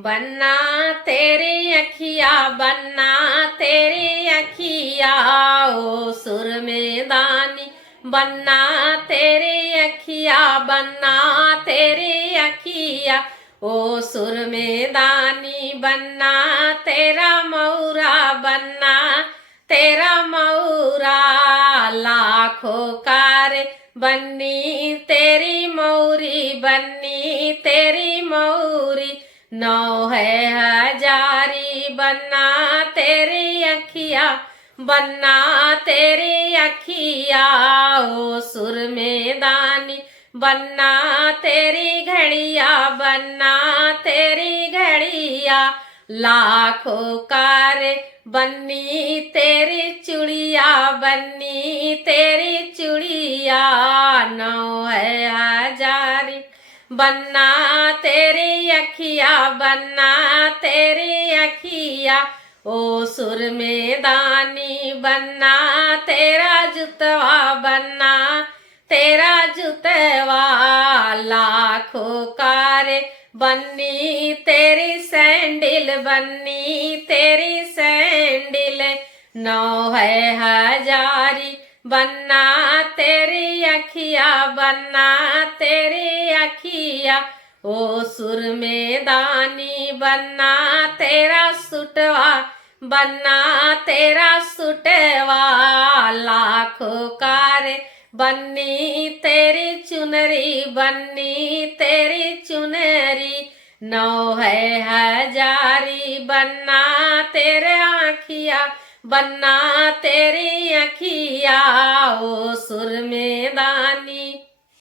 बन्ना तेरी अखिया, बन्ना तेरी अखिया, ओ सुर में दानी। बन्ना तेरी अखिया, बन्ना तेरी अखिया, ओ सुर में दानी। बन्ना तेरा मऊरा, बन्ना तेरा मऊरा, लाखों कार बन्नी तेरी मऊरी, बन्नी तेरी मऊरी, नौ है हजारी। बन्ना तेरी अखिया, बन्ना तेरी अखिया, ओ सुर में दानी। बन्ना तेरी घड़िया, बन्ना तेरी घड़िया, लाखों कार बन्नी तेरी चूड़िया, बन्नी तेरी चूड़िया, नौ है हजारी। बन्ना तेरी अखिया, बन्ना तेरी अखिया, ओ सुर में दानी। बन्ना तेरा जुतवा, बन्ना तेरा जुतवा, लाखों कार बन्नी तेरी सैंडल, बन्नी तेरी सैंडल, नौ है हजारी। बन्ना तेरी अखिया, बन्ना तेरी अखिया, ओ सुर में दानी। बन्ना तेरा सुटवा, बन्ना तेरा सुटवा, लाखों कार बन्नी तेरी चुनरी, बन्नी तेरी चुनरी, नौ है हजारी। बन्ना तेरे आँखिया, बन्ना तेरी अखिया, ओ सुर में दानी।